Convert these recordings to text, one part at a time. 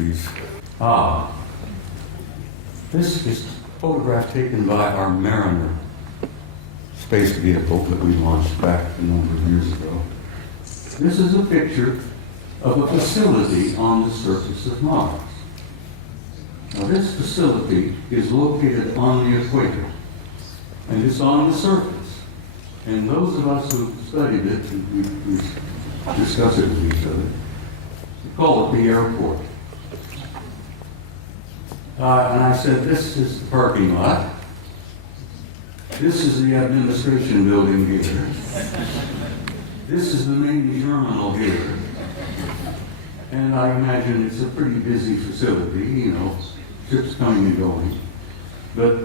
please. This is a photograph taken by our Mariner space vehicle that we launched back a number of years ago. This is a picture of a facility on the surface of Mars. Now, this facility is located on the equator, and it's on the surface. And those of us who studied it, and we discuss it with each other, we call it the airport. And I said, this is the parking lot. This is the administration building here. This is the main terminal here. And I imagine it's a pretty busy facility, you know, ships coming and going. But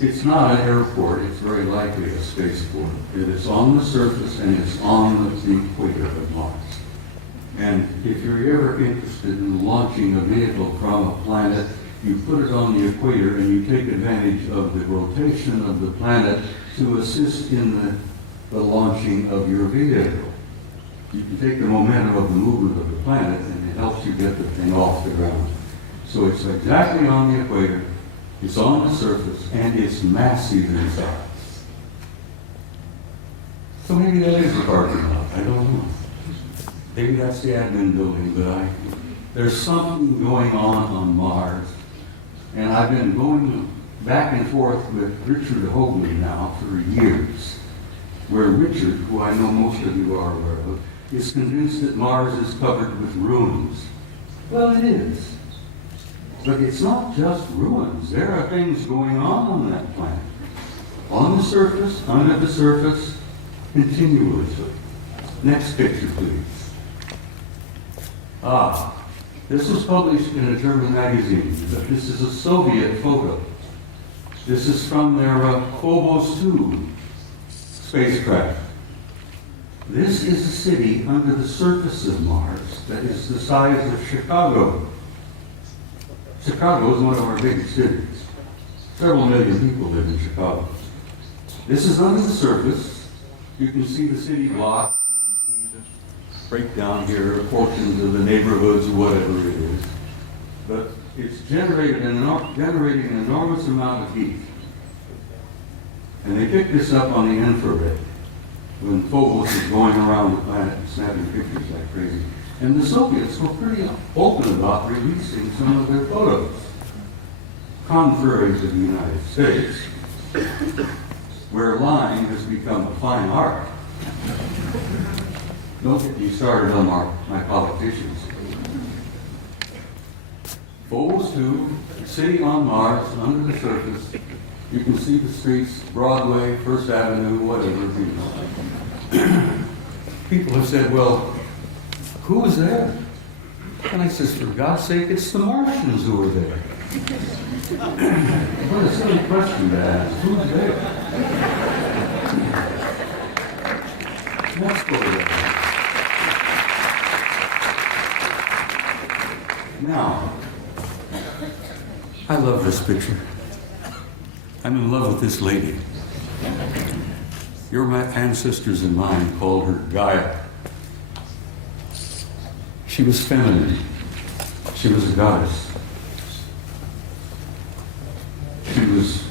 it's not an airport, it's very likely a spaceport. It is on the surface and it's on the equator of Mars. And if you're ever interested in launching a vehicle from a planet, you put it on the equator and you take advantage of the rotation of the planet to assist in the launching of your vehicle. You can take the momentum of the movement of the planet and it helps you get the thing off the ground. So it's exactly on the equator, it's on the surface, and it's massive in size. So maybe that is a parking lot, I don't know. Maybe that's the admin building, but there's something going on Mars. And I've been going back and forth with Richard Hoagley now for years, where Richard, who I know most of you are aware of, is convinced that Mars is covered with ruins. Well, it is. But it's not just ruins. There are things going on that planet. On the surface, under the surface, continuously. Next picture, please. This was published in a German magazine, but this is a Soviet photo. This is from their Phobos 2 spacecraft. This is a city under the surface of Mars that is the size of Chicago. Chicago is one of our biggest cities. Several million people live in Chicago. This is under the surface. You can see the city block. Breakdown here, portions of the neighborhoods, whatever it is. But it's generating an enormous amount of heat. And they picked this up on the infrared when Phobos is going around the planet and snapping pictures like crazy. And the Soviets were pretty open about releasing some of their photos, contrary to the United States, where lying has become a fine art. Don't get me started on my politicians. Phobos 2, city on Mars, under the surface. You can see the streets, Broadway, First Avenue, whatever. People have said, well, who was there? And I says, for God's sake, it's the Martians who were there. What a silly question to ask. Who's there? Let's go there. Now, I love this picture. I'm in love with this lady. Your ancestors and mine called her Gaia. She was feminine. She was a goddess. She was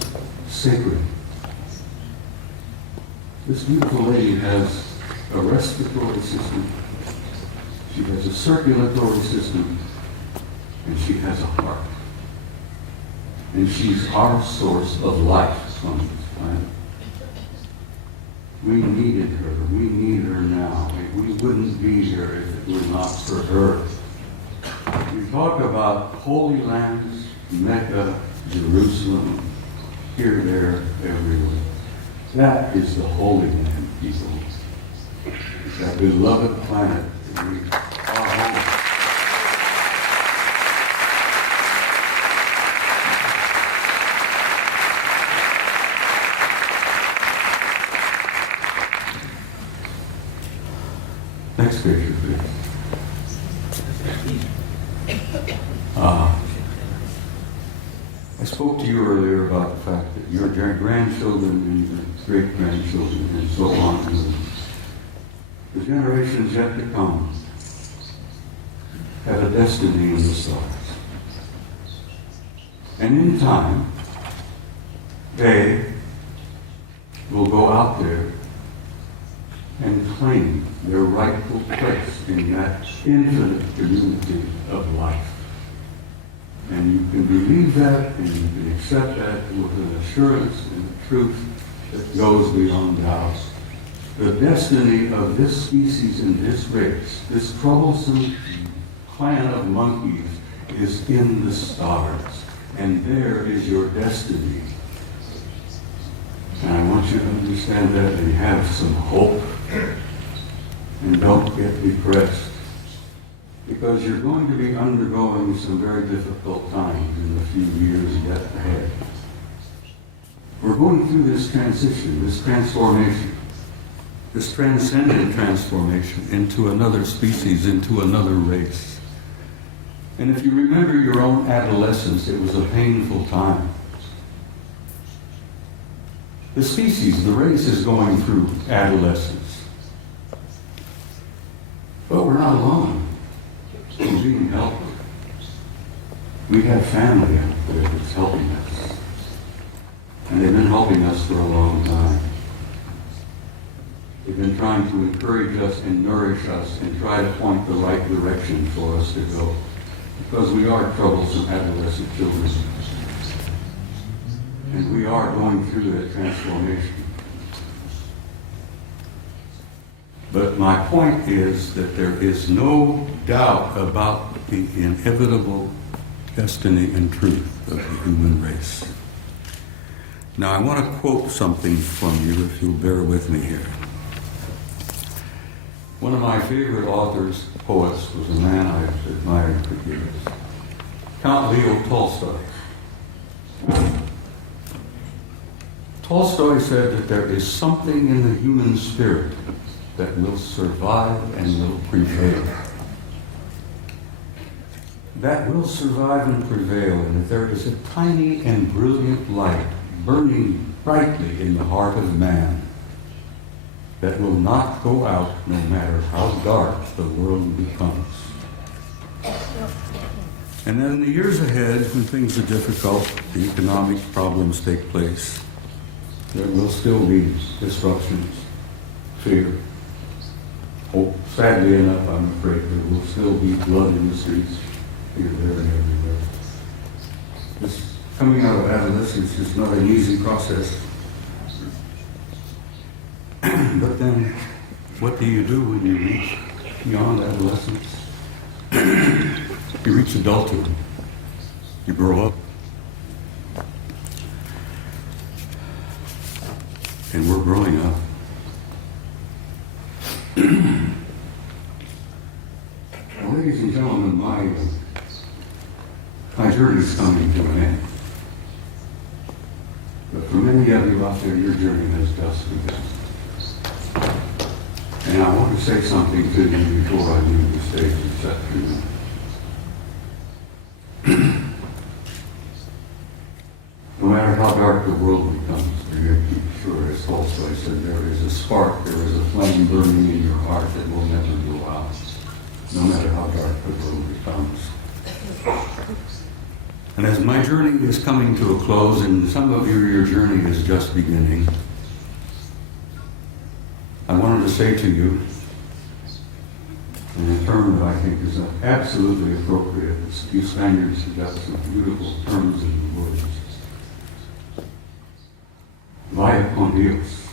sacred. This beautiful lady has a respiratory system. She has a circulatory system. And she has a heart. And she's our source of life on this planet. We needed her. We need her now. We wouldn't be here if it were not for her. We talk about Holy Lands, Mecca, Jerusalem, here, there, everywhere. That is the Holy Land, people. That beloved planet that we are home. Next picture, please. I spoke to you earlier about the fact that your grandchildren and your great-grandchildren and so on, the generations yet to come, have a destiny in the stars. And in time, they will go out there and claim their rightful place in that infinite community of life. And you can believe that, and you can accept that with an assurance and a truth that goes beyond doubt. The destiny of this species and this race, this troublesome clan of monkeys, is in the stars. And there is your destiny. And I want you to understand that and have some hope. And don't get depressed. Because you're going to be undergoing some very difficult times in the few years yet ahead. We're going through this transition, this transformation, this transcendent transformation into another species, into another race. And if you remember your own adolescence, it was a painful time. The species, the race, is going through adolescence. But we're not alone. We're being helped. We have family out there that's helping us. And they've been helping us for a long time. They've been trying to encourage us and nourish us and try to point the right direction for us to go. Because we are troublesome adolescent children. And we are going through that transformation. But my point is that there is no doubt about the inevitable destiny and truth of the human race. Now I want to quote something from you, if you'll bear with me here. One of my favorite authors, poets, was a man I've admired for years. Count Leo Tolstoy. Tolstoy said that there is something in the human spirit that will survive and will prevail. That will survive and prevail, and that there is a tiny and brilliant light burning brightly in the heart of man that will not go out no matter how dark the world becomes. And then in the years ahead, when things are difficult, the economic problems take place, there will still be disruptions, fear. Oh, sadly enough, I'm afraid there will still be blood in the streets, here, there, and everywhere. This coming out of adolescence is not an easy process. But then, what do you do when you reach beyond adolescence? You reach adulthood. You grow up. And we're growing up. Well, ladies and gentlemen, my journey's coming to an end. But for many of you out there, your journey has just begun. And I want to say something to you before I leave the stage this afternoon. No matter how dark the world becomes, be sure, as Tolstoy said, there is a spark, there is a flame burning in your heart that will never go out, no matter how dark the world becomes. And as my journey is coming to a close, and some of you, your journey is just beginning, I wanted to say to you, in a term that I think is absolutely appropriate, you Spaniards have got some beautiful terms and words. Vaya con Dios.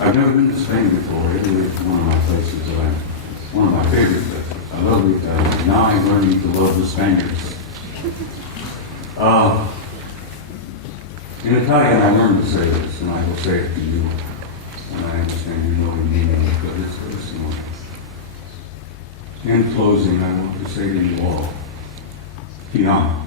I've never been to Spain before. Italy is one of my places that one of my favorite places. I love it. Now I'm learning to love the Spaniards. In Italian, I learned to say this, and I will say it to you, and I understand you know the meaning, but it's very similar. In closing, I want to say to you all, ti amo.